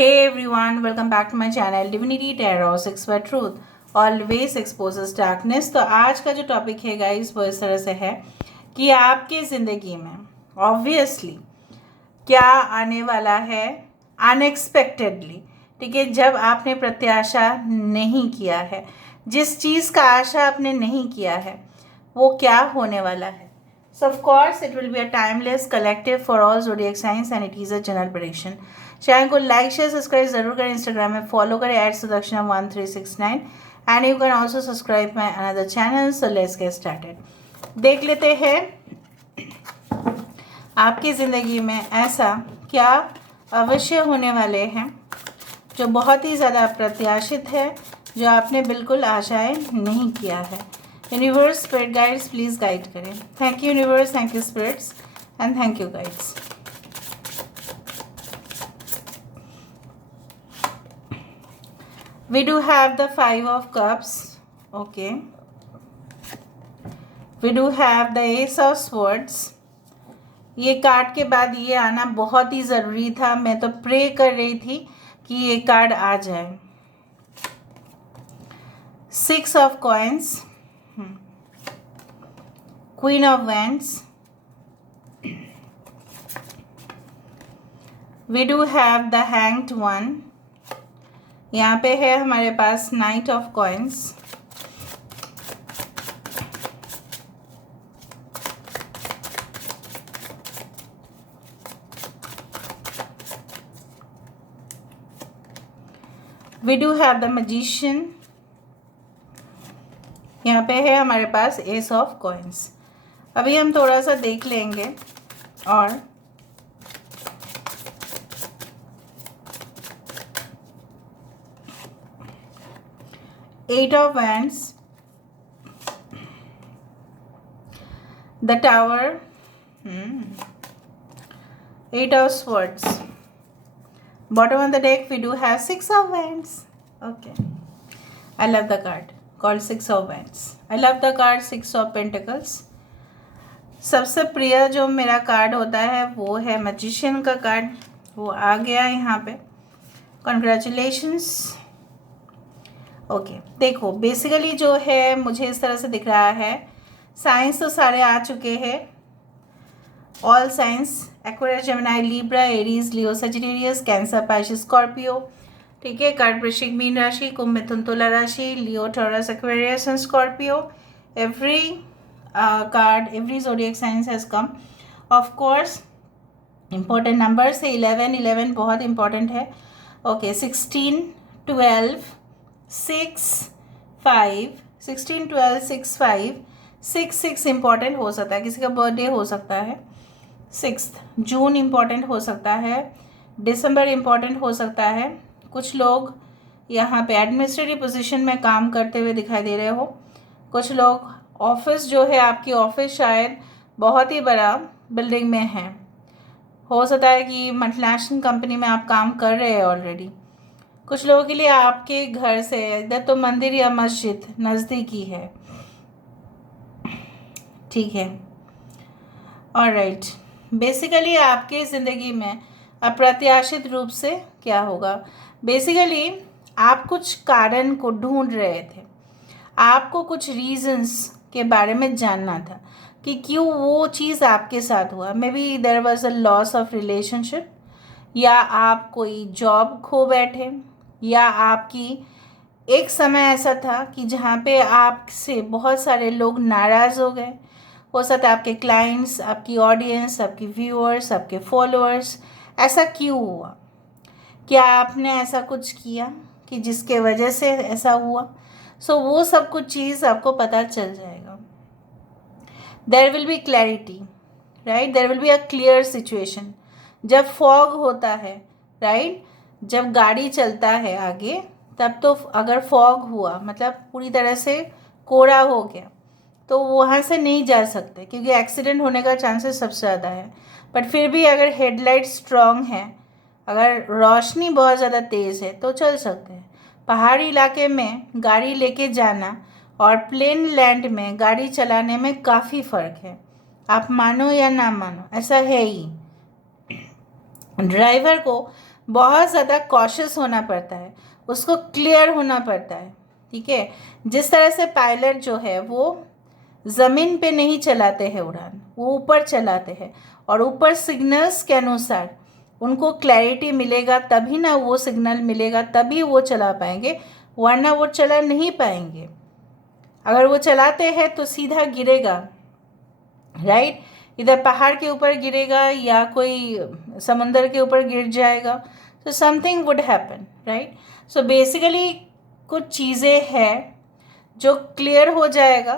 Hey everyone, welcome back to my channel Divinity Tarot 6 by Truth always exposes darkness। तो आज का जो topic है गाइस वो इस तरह से है कि आपके ज़िंदगी में ऑब्वियसली क्या आने वाला है अनएक्सपेक्टेडली। ठीक है, जब आपने प्रत्याशा नहीं किया है, जिस चीज़ का आशा आपने नहीं किया है वो क्या होने वाला है। So of course it will be a timeless collective for all zodiac signs and it is a general prediction। Channel को लाइक शेयर सब्सक्राइब जरूर करें, इंस्टाग्राम में फॉलो करें @sudakshinam1369 and you can also subscribe my another channel. So let's get started. देख लेते हैं आपकी ज़िंदगी में ऐसा क्या अवश्य होने वाले हैं जो बहुत ही ज़्यादा अप्रत्याशित है, जो आपने बिल्कुल आशाएं नहीं किया है। Universe spirit guides please guide करें। Thank you universe, thank you spirits and thank you guides. We do have the 5 of cups. Okay. We do have the Ace of Swords. ये कार्ड के बाद ये आना बहुत ही ज़रूरी था। मैं तो प्रे कर रही थी कि ये कार्ड आ जाए। 6 of Coins. Queen of Wands. We do have the Hanged One. यहाँ पे है हमारे पास knight of coins. We do have the magician. यहाँ पे है हमारे पास एस ऑफ कॉइन्स। अभी हम थोड़ा सा देख लेंगे और Eight of Wands, the Tower, Eight of Swords. Bottom of the deck we do have Six of Wands. Okay, I love the card called Six of Wands. I love the card Six of Pentacles. सबसे प्रिय जो मेरा card होता है वो है magician का card, वो आ गया यहाँ पे। Congratulations. ओके देखो बेसिकली जो है मुझे इस तरह से दिख रहा है, साइंस तो सारे आ चुके हैं। All signs Aquarius, Gemini, Libra, Aries, Leo, Sagittarius, Cancer, Pisces, Scorpio. ठीक है, कर्क, वृश्चिक, मीन राशि, कुंभ, मिथुन, तुला राशि, Leo, Taurus, Aquarius and Scorpio. Every card, every zodiac signs has come. Of course important number से 11 बहुत इम्पॉर्टेंट है। ओके 16 12 6 5 16 12 6 5 6 6 इम्पॉर्टेंट हो सकता है, किसी का बर्थडे हो सकता है। 6 जून इम्पॉर्टेंट हो सकता है, दिसंबर इम्पॉर्टेंट हो सकता है। कुछ लोग यहाँ पे एडमिनिस्ट्रेटिव पोजीशन में काम करते हुए दिखाई दे रहे हो। कुछ लोग ऑफिस जो है, आपकी ऑफिस शायद बहुत ही बड़ा बिल्डिंग में है। हो सकता है कि मल्टीनेशनल कंपनी में आप काम कर रहे हैं ऑलरेडी। कुछ लोगों के लिए आपके घर से इधर तो मंदिर या मस्जिद नज़दीकी है। ठीक है, ऑलराइट। बेसिकली आपके ज़िंदगी में अप्रत्याशित रूप से क्या होगा, बेसिकली आप कुछ कारण को ढूंढ रहे थे, आपको कुछ रीजंस के बारे में जानना था कि क्यों वो चीज़ आपके साथ हुआ। May be there was a loss of relationship, या आप कोई जॉब खो बैठे, या आपकी एक समय ऐसा था कि जहाँ पे आपसे बहुत सारे लोग नाराज़ हो गए। हो सकता है आपके क्लाइंट्स, आपकी ऑडियंस, आपके व्यूअर्स, आपके फॉलोअर्स। ऐसा क्यों हुआ? क्या आपने ऐसा कुछ किया कि जिसके वजह से ऐसा हुआ? सो वो सब कुछ चीज़ आपको पता चल जाएगा। There will be clarity, right, there will be a clear situation. जब फॉग होता है, राइट, जब गाड़ी चलता है आगे, तब तो अगर फॉग हुआ मतलब पूरी तरह से कोहरा हो गया तो वहाँ से नहीं जा सकते, क्योंकि एक्सीडेंट होने का चांसेस सबसे ज़्यादा है। बट फिर भी अगर हेडलाइट स्ट्रॉन्ग है, अगर रोशनी बहुत ज़्यादा तेज़ है तो चल सकते हैं। पहाड़ी इलाके में गाड़ी लेके जाना और प्लेन लैंड में गाड़ी चलाने में काफ़ी फ़र्क है। आप मानो या ना मानो, ऐसा है ही। ड्राइवर को बहुत ज़्यादा कॉशियस होना पड़ता है, उसको क्लियर होना पड़ता है, ठीक है। जिस तरह से पायलट जो है वो ज़मीन पे नहीं चलाते हैं उड़ान, वो ऊपर चलाते हैं, और ऊपर सिग्नल्स के अनुसार उनको क्लैरिटी मिलेगा, तभी ना वो सिग्नल मिलेगा, तभी वो चला पाएंगे, वरना वो चला नहीं पाएंगे। अगर वो चलाते हैं तो सीधा गिरेगा, राइट, इधर पहाड़ के ऊपर गिरेगा या कोई समुंदर के ऊपर गिर जाएगा, तो something would happen, right. So basically कुछ चीज़ें हैं जो क्लियर हो जाएगा,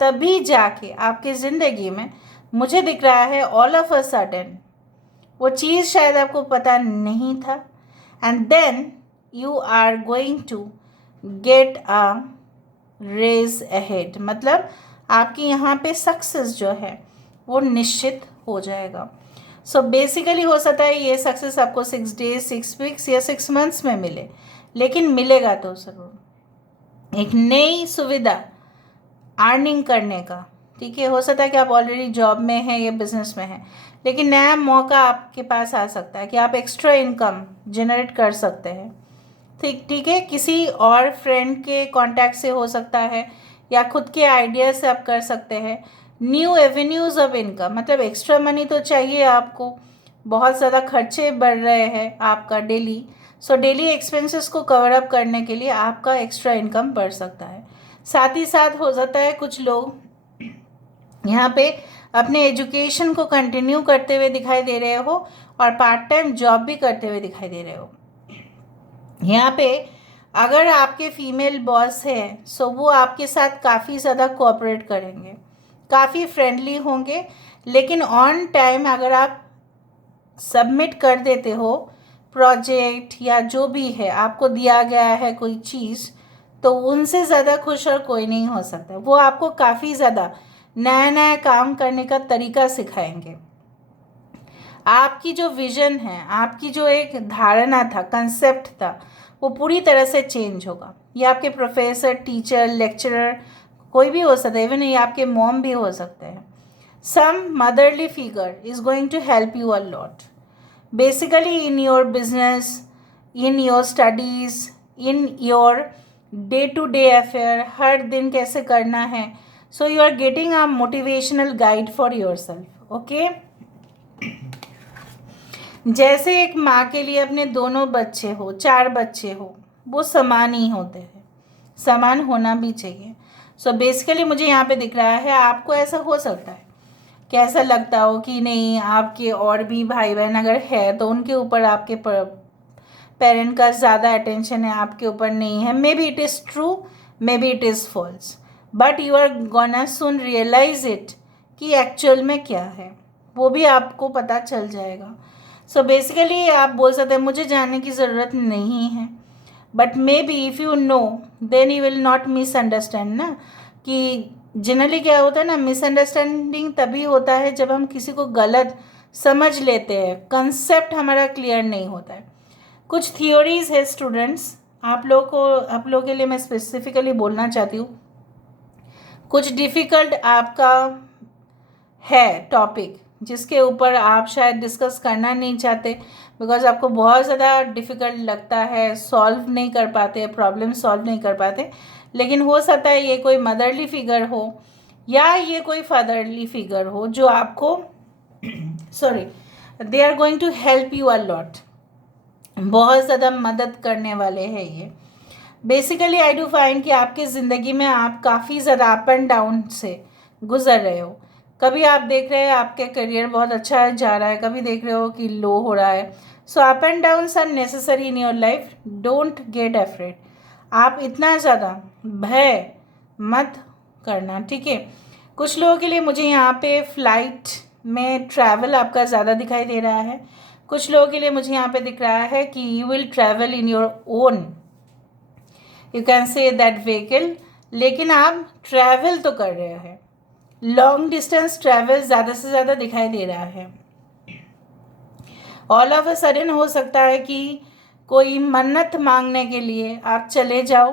तभी जाके आपकी ज़िंदगी में मुझे दिख रहा है ऑल ऑफ अ सडन वो चीज़ शायद आपको पता नहीं था, and then you are going to get a raise ahead, मतलब आपकी यहाँ पे सक्सेस जो है वो निश्चित हो जाएगा। सो बेसिकली हो सकता है ये सक्सेस आपको 6 डेज 6 वीक्स या 6 मंथ्स में मिले, लेकिन मिलेगा तो ज़रूर। एक नई सुविधा अर्निंग करने का, ठीक है, हो सकता है कि आप ऑलरेडी जॉब में हैं या बिजनेस में हैं, लेकिन नया मौका आपके पास आ सकता है कि आप एक्स्ट्रा इनकम जनरेट कर सकते हैं, ठीक है। किसी और फ्रेंड के कांटेक्ट से हो सकता है, या खुद के आइडिया से आप कर सकते हैं। न्यू एवेन्यूज़ ऑफ इनकम, मतलब एक्स्ट्रा मनी तो चाहिए आपको, बहुत ज़्यादा खर्चे बढ़ रहे हैं आपका डेली, सो डेली एक्सपेंसेस को कवर अप करने के लिए आपका एक्स्ट्रा इनकम बढ़ सकता है। साथ ही साथ हो जाता है कुछ लोग यहाँ पे अपने एजुकेशन को कंटिन्यू करते हुए दिखाई दे रहे हो और पार्ट टाइम जॉब भी करते हुए दिखाई दे रहे हो। यहाँ पे अगर आपके फीमेल बॉस हैं सो वो आपके साथ काफ़ी ज़्यादा कोऑपरेट करेंगे, काफ़ी फ्रेंडली होंगे, लेकिन ऑन टाइम अगर आप सबमिट कर देते हो प्रोजेक्ट या जो भी है आपको दिया गया है कोई चीज़, तो उनसे ज़्यादा खुश और कोई नहीं हो सकता। वो आपको काफ़ी ज़्यादा नया नया काम करने का तरीका सिखाएंगे। आपकी जो विज़न है, आपकी जो एक धारणा था, कंसेप्ट था, वो पूरी तरह से चेंज होगा। ये आपके प्रोफेसर, टीचर, लेक्चरर कोई भी हो सकता है, इवन ये आपके मॉम भी हो सकते हैं। Some motherly figure is going to help you a lot, basically in your business, in your studies, in your day to day affair, हर दिन कैसे करना है। So you are getting a motivational guide for yourself, okay. जैसे एक माँ के लिए अपने दोनों बच्चे हो, 4 बच्चे हो, वो समान ही होते हैं, समान होना भी चाहिए। सो बेसिकली मुझे यहाँ पे दिख रहा है आपको ऐसा हो सकता है कि ऐसा लगता हो कि नहीं, आपके और भी भाई बहन अगर है तो उनके ऊपर आपके पेरेंट का ज़्यादा अटेंशन है, आपके ऊपर नहीं है। May be it is true, may be it is false, but you are gonna soon realise it कि एक्चुअल में क्या है, वो भी आपको पता चल जाएगा। सो बेसिकली आप बोल सकते हैं मुझे जानने की ज़रूरत नहीं है, but may be if you know then you will not misunderstand ना। कि जनरली क्या होता है ना, मिसअंडरस्टैंडिंग तभी होता है जब हम किसी को गलत समझ लेते हैं, कंसेप्ट हमारा क्लियर नहीं होता है। कुछ थियोरीज़ है स्टूडेंट्स, आप लोगों के लिए मैं स्पेसिफिकली बोलना चाहती हूँ। कुछ डिफ़िकल्ट आपका है टॉपिक जिसके ऊपर आप शायद डिस्कस करना नहीं चाहते, बिकॉज आपको बहुत ज़्यादा डिफ़िकल्ट लगता है, सॉल्व नहीं कर पाते, प्रॉब्लम सॉल्व नहीं कर पाते। लेकिन हो सकता है ये कोई मदरली फिगर हो या ये कोई फादरली फिगर हो जो आपको sorry they are going to help you a lot, बहुत ज़्यादा मदद करने वाले हैं ये। बेसिकली आई डू फाइंड कि आपकी ज़िंदगी में आप काफ़ी ज़्यादा अप एंड डाउन से गुजर रहे हो। कभी आप देख रहे हैं आपके करियर बहुत अच्छा जा रहा है, कभी देख रहे हो कि लो हो रहा है। So up and downs are necessary in your life, don't get afraid. आप इतना ज़्यादा भय मत करना, ठीक है। कुछ लोगों के लिए मुझे यहाँ पे फ्लाइट में ट्रैवल आपका ज़्यादा दिखाई दे रहा है। कुछ लोगों के लिए मुझे यहाँ पे दिख रहा है कि you will travel in your own, you can say that vehicle, लेकिन आप ट्रैवल तो कर रहे हैं, लॉन्ग डिस्टेंस ट्रैवल ज़्यादा से ज़्यादा दिखाई दे रहा है। ऑल ऑफ अ सडन हो सकता है कि कोई मन्नत मांगने के लिए आप चले जाओ,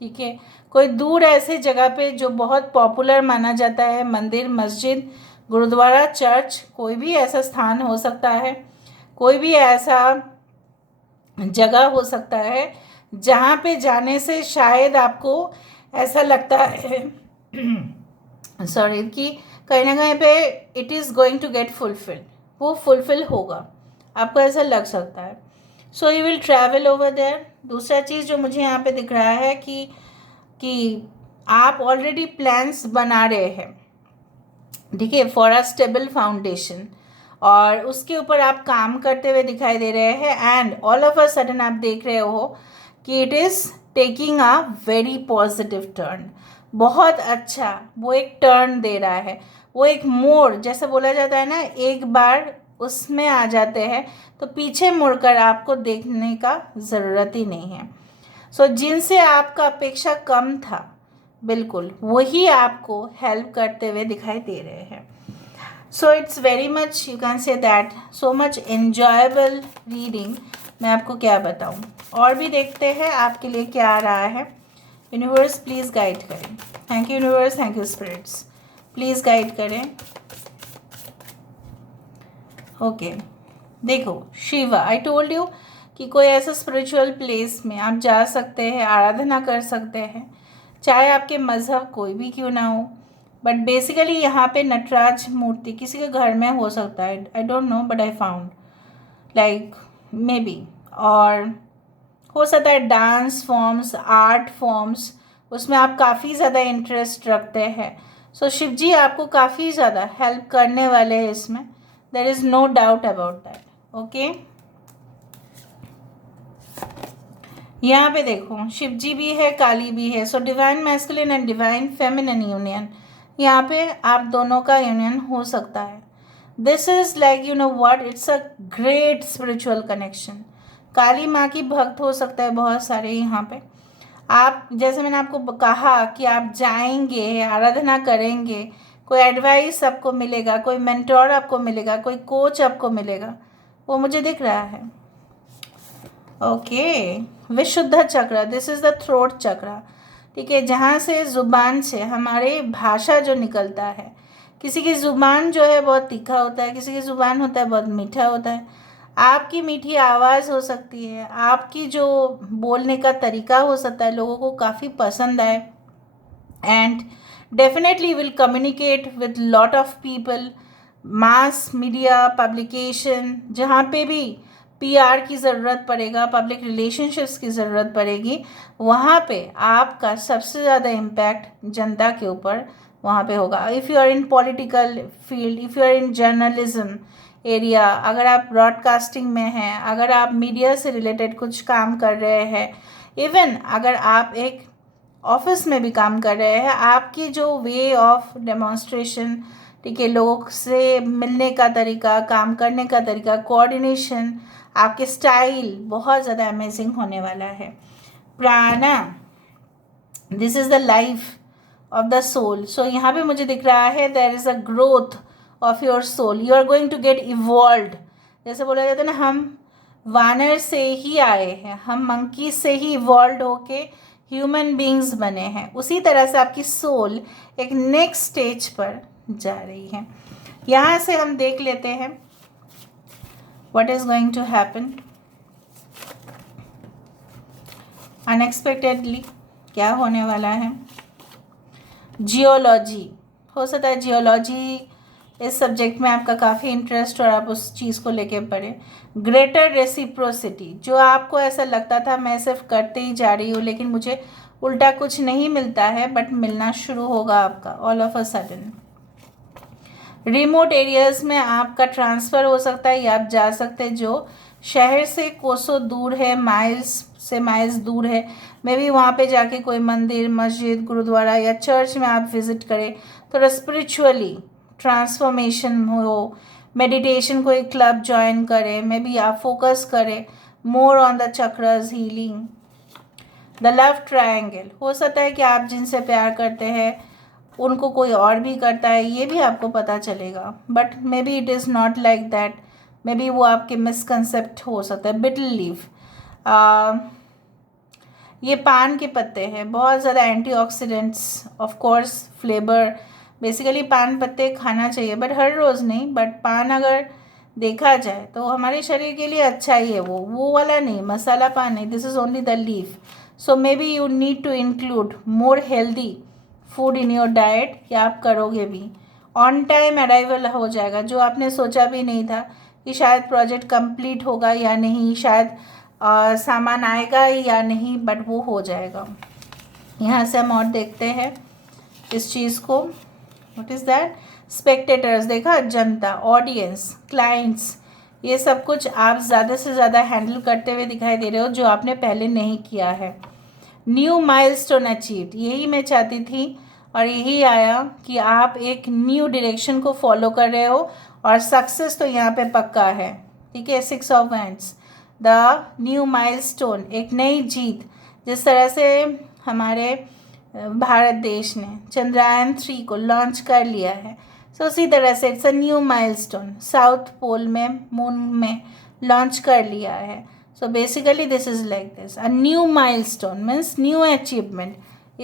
ठीक है, कोई दूर ऐसे जगह पे जो बहुत पॉपुलर माना जाता है, मंदिर, मस्जिद, गुरुद्वारा, चर्च, कोई भी ऐसा स्थान हो सकता है, कोई भी ऐसा जगह हो सकता है जहाँ पे जाने से शायद आपको ऐसा लगता है सॉरी कि कहीं ना कहीं पे it is going to get fulfil, वो फुलफिल होगा, आपको ऐसा लग सकता है। So you will travel over there. दूसरा चीज़ जो मुझे यहाँ पे दिख रहा है कि आप ऑलरेडी प्लान्स बना रहे हैं, ठीक है, फॉर अ स्टेबल फाउंडेशन, और उसके ऊपर आप काम करते हुए दिखाई दे रहे हैं। And all of a sudden आप देख रहे हो कि it is taking a very positive turn. बहुत अच्छा वो एक टर्न दे रहा है, वो एक मोड़, जैसे बोला जाता है ना, एक बार उसमें आ जाते हैं तो पीछे मुड़कर आपको देखने का ज़रूरत ही नहीं है। सो जिनसे आपका अपेक्षा कम था, बिल्कुल वही आपको हेल्प करते हुए दिखाई दे रहे हैं। So it's very much, you can say that, so much enjoyable reading. मैं आपको क्या बताऊं। और भी देखते हैं आपके लिए क्या आ रहा है। यूनिवर्स प्लीज़ गाइड करें। Thank you universe, thank you spirits, please guide करें। ओके देखो, शिवा, आई टोल्ड यू कि कोई ऐसा स्पिरिचुअल प्लेस में आप जा सकते हैं, आराधना कर सकते हैं, चाहे आपके मज़हब कोई भी क्यों ना हो। बट बेसिकली यहाँ पे नटराज मूर्ति किसी के घर में हो सकता है, I don't know but I found like may be. और हो सकता है डांस फॉर्म्स, आर्ट फॉर्म्स, उसमें आप काफ़ी ज़्यादा इंटरेस्ट रखते हैं। सो शिव जी आपको काफ़ी ज़्यादा हेल्प करने वाले हैं इसमें, there is no doubt about that. Okay, यहाँ पे देखो शिव जी भी है, काली भी है। So divine masculine and divine feminine union, यहाँ पे आप दोनों का यूनियन हो सकता है। This is like you know what, it's a great spiritual connection. Kali माँ की भक्त हो सकता है बहुत सारे यहाँ पे। आप, जैसे मैंने आपको कहा कि आप जाएंगे, आराधना करेंगे, कोई एडवाइस आपको मिलेगा, कोई मेंटोर आपको मिलेगा, कोई कोच आपको मिलेगा, वो मुझे दिख रहा है। ओके, विशुद्ध चक्र, दिस इज़ द थ्रोट चक्र, ठीक है, जहाँ से ज़ुबान से हमारे भाषा जो निकलता है। किसी की ज़ुबान जो है बहुत तीखा होता है, किसी की ज़ुबान होता है बहुत मीठा होता है। आपकी मीठी आवाज़ हो सकती है, आपकी जो बोलने का तरीका हो सकता है लोगों को काफ़ी पसंद आए, and definitely will communicate with lot of people. Mass media publication, जहाँ पे भी पीआर की ज़रूरत पड़ेगा, पब्लिक रिलेशनशिप्स की ज़रूरत पड़ेगी, वहाँ पे आपका सबसे ज़्यादा इम्पैक्ट जनता के ऊपर वहाँ पे होगा। If you are in political field, if you are in journalism area, अगर आप ब्रॉडकास्टिंग में हैं, अगर आप मीडिया से रिलेटेड कुछ काम कर रहे हैं, इवन अगर आप एक ऑफिस में भी काम कर रहे हैं, आपकी जो वे ऑफ डेमोन्स्ट्रेशन, ठीक है, लोगों से मिलने का तरीका, काम करने का तरीका, कोऑर्डिनेशन, आपके स्टाइल बहुत ज़्यादा अमेजिंग होने वाला है। Prana, this is the life of the soul. So यहाँ पे मुझे दिख रहा है there is a growth of your soul, you are going to get evolved. जैसे बोला जाता है ना, हम वानर से ही आए हैं, हम मंकी से ही इवॉल्व होके ह्यूमन बींग्स बने हैं, उसी तरह से आपकी सोल एक नेक्स्ट स्टेज पर जा रही है। यहाँ से हम देख लेते हैं what is going to happen unexpectedly, क्या होने वाला है। जियोलॉजी, हो सकता है जियोलॉजी इस सब्जेक्ट में आपका काफ़ी इंटरेस्ट और आप उस चीज़ को लेके पढ़े। ग्रेटर रेसिप्रोसिटी, जो आपको ऐसा लगता था मैं सिर्फ करते ही जा रही हूँ लेकिन मुझे उल्टा कुछ नहीं मिलता है, बट मिलना शुरू होगा आपका all of a sudden. Remote areas में आपका ट्रांसफ़र हो सकता है, या आप जा सकते हैं जो शहर से कोसों दूर है, माइल्स से माइल्स दूर है। मे बी वहाँ पे जाके कोई मंदिर, मस्जिद, गुरुद्वारा या चर्च में आप विज़िट करें, थोड़ा स्पिरिचुअली ट्रांसफॉर्मेशन हो, मेडिटेशन कोई क्लब ज्वाइन करें, मे बी आप फोकस करें more on the chakras healing. The love triangle, हो सकता है कि आप जिनसे प्यार करते हैं उनको कोई और भी करता है, ये भी आपको पता चलेगा, but may be it is not like that, may be वो आपके मिसकंसेप्ट हो सकता है। बिटल लीफ, ये पान के पत्ते हैं, बहुत ज़्यादा antioxidants, of course flavour, basically पान पत्ते खाना चाहिए बट हर रोज़ नहीं, बट पान अगर देखा जाए तो हमारे शरीर के लिए अच्छा ही है वो वाला नहीं, मसाला पान नहीं, this is only the leaf. So may be you need to include more healthy food in your diet, कि आप करोगे भी. ऑन टाइम अराइवल हो जाएगा, जो आपने सोचा भी नहीं था कि शायद प्रोजेक्ट कंप्लीट होगा या नहीं, शायद सामान आएगा या नहीं, बट वो हो जाएगा. यहाँ से हम और देखते हैं इस चीज़ को. What is that? स्पेक्टेटर्स, देखा, जनता, ऑडियंस, क्लाइंट्स, ये सब कुछ आप ज़्यादा से ज़्यादा हैंडल करते हुए दिखाई दे रहे हो, जो आपने पहले नहीं किया है. न्यू माइलस्टोन अचीव्ड, यही मैं चाहती थी और यही आया कि आप एक न्यू डायरेक्शन को फॉलो कर रहे हो और सक्सेस तो यहाँ पे पक्का है. ठीक है, 6 of wands, the new milestone, एक नई जीत. जिस तरह से हमारे भारत देश ने चंद्रयान 3 को लॉन्च कर लिया है, सो उसी तरह से it's a new milestone. South pole में, मून में लॉन्च कर लिया है. So basically this is like this, a new milestone means new achievement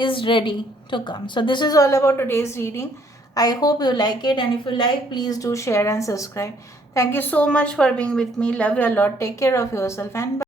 is ready to come. So this is all about today's reading. I hope you like it, and if you like, please do share and subscribe. Thank you so much for being with me. Love you a lot. Take care of yourself and bye.